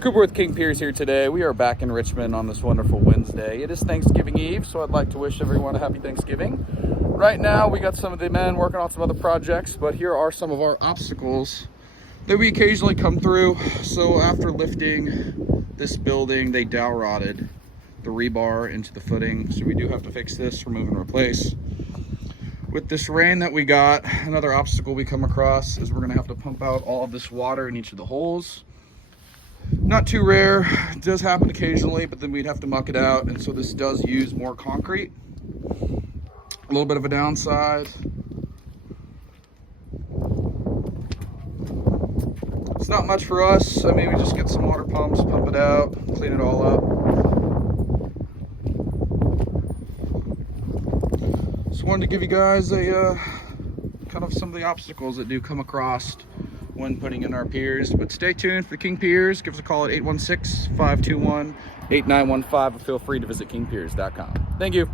Cooper with King Piers here today. We are back in Richmond on this wonderful Wednesday. It is Thanksgiving Eve, so I'd like to wish everyone a happy Thanksgiving. Right now, we got some of the men working on some other projects, but here are some of our obstacles that we occasionally come through. So after lifting this building, they dowel rotted the rebar into the footing. So we do have to fix this, remove and replace. With this rain that we got, another obstacle we come across is we're gonna have to pump out all of this water in each of the holes. Not too rare, it does happen occasionally, but then we'd have to muck it out, and so this does use more concrete. A little bit of a downside. It's not much for us. I mean, we just get some water pumps, pump it out, clean it all up. Just wanted to give you guys a kind of some of the obstacles that do come across when putting in our piers. But stay tuned for King Piers. Give us a call at 816-521-8915, or feel free to visit kingpiers.com. Thank you.